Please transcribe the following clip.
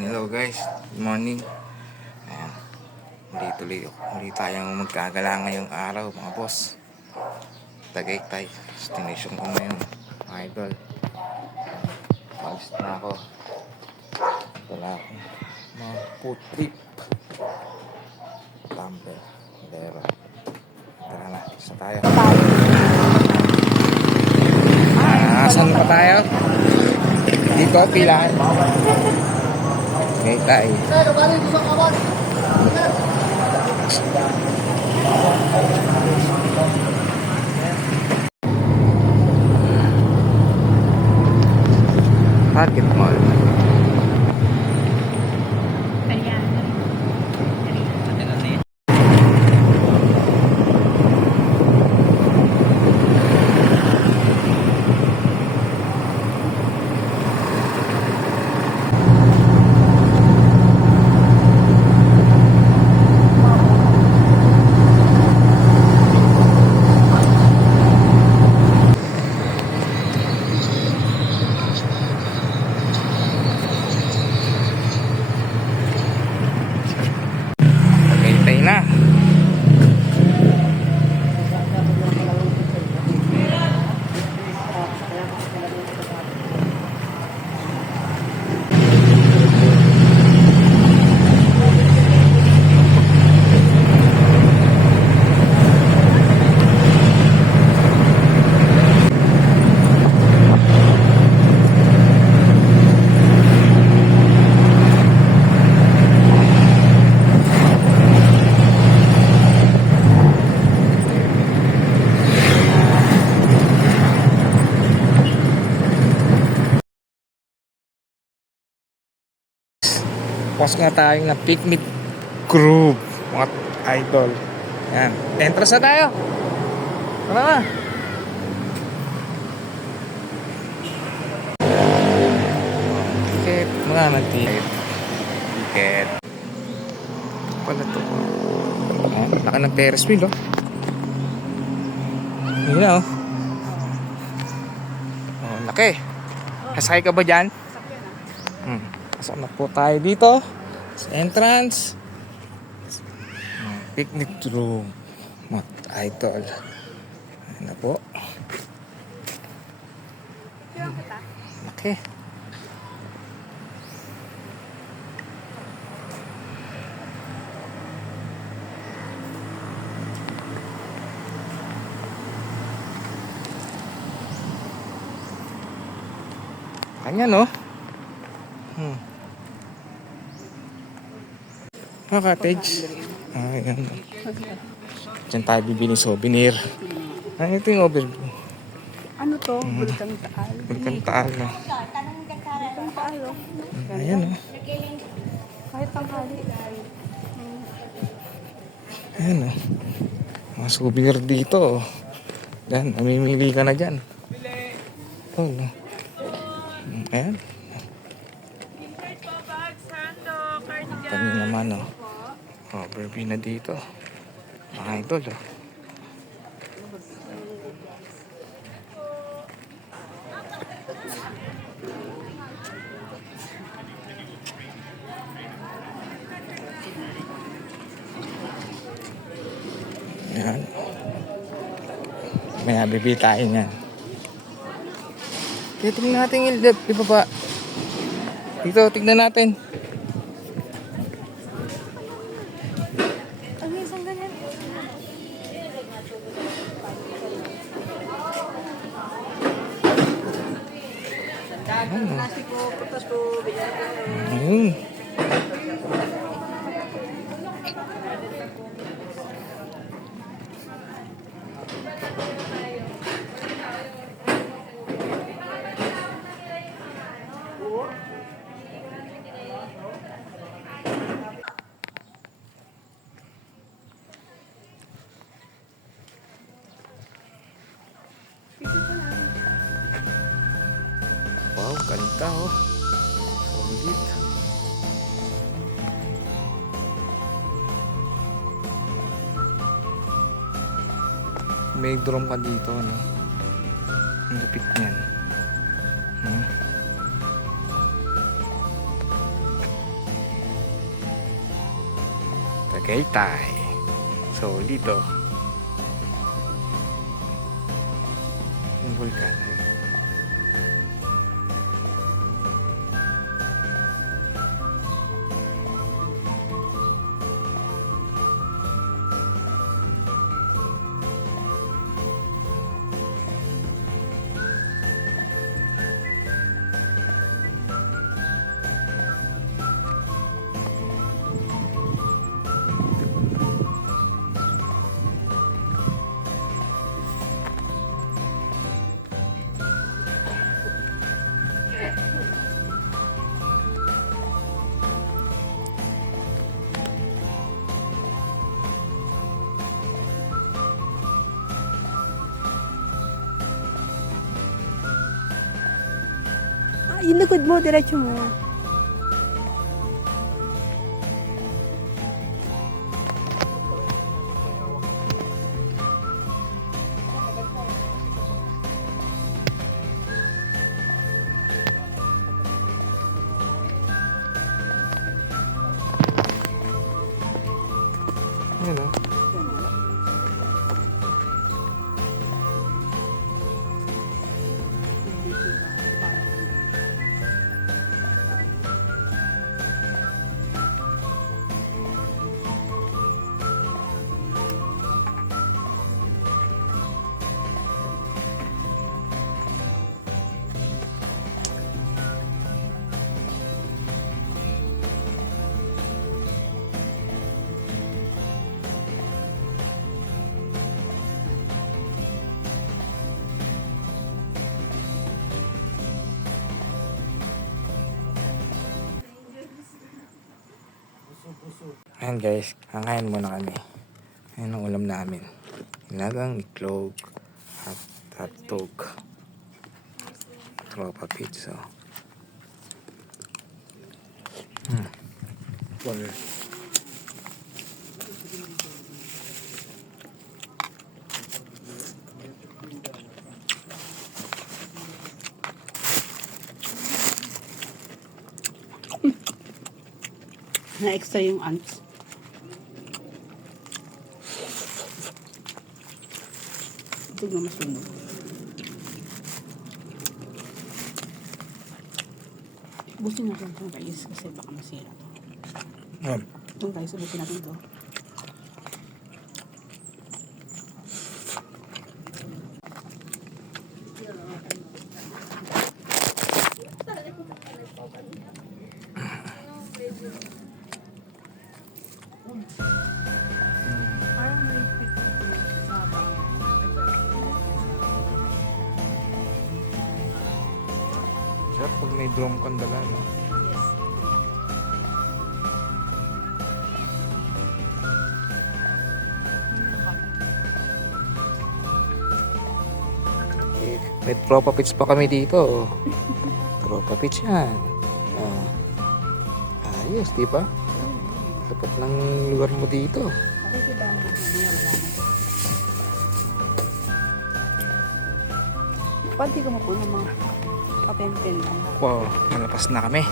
Hello guys, good morning. Ayan, muli tayong magkagala ngayong araw mga boss. Tagaytay, destination ko ngayon mga idol. Palis na ako. Wala akong mga food trip. Tamper, Lera. Tara na, isa tayo. Asan pa tayo? Dito, pilahan. Tagaytay. Market Mall. Tagaytay na. Pas nga tayo na picnic group mga idol. Yan, entrance na tayo. Tara na. Ticket, mga ticket pala to. Laka ng Ferris wheel oh. Yun na oh. Oh, laki. Kasakay ka ba dyan? Pasok na po tayo dito sa entrance. Picnic room mga idol. Ayan na po. Okay. Kanya no? Mga cottage. Ayan. Diyan tayo bibili souvenir. Ay, ito yung overview. Ano to? Bulkang Taal. Bulkang Taal. Bulkang Taal. Ayan o. Kahit tanghali. Ayan o. Mga souvenir dito. Yan, namimili ka na dyan. Oh, no. Ayan. Kanya naman o. Overview na dito. Mga idol o. Ayan. May bibili tayo niyan. Kaya tignan natin yung ibaba. Dito, tignan natin. Ang isang ganyan. Ayun. Wow, ganda oh. Solid. May drum ka dito, no? Ang lupit niyan. Tagaytay. So, dito. Yung vulkan. Yung likod mo, diretso mo. Yan o. Ayan guys, kakain muna kami. Ayan ang ulam namin. Hinagang itlog at hotdog. Tropa pizza. Well, Na-extra yung ants. Ito na masunog. Busin natin ito guys kasi baka masira to. ayan. Ito guys, busin natin ito. Sarap pag may drone kang dala, no? Eh, may tropa pits pa kami dito. Tropa pits yan. Ah, ayos, di ba? Dapat lang lugar mo dito. Pati ka mo po ng mga kapenten lang. Wow, nalapas na kami.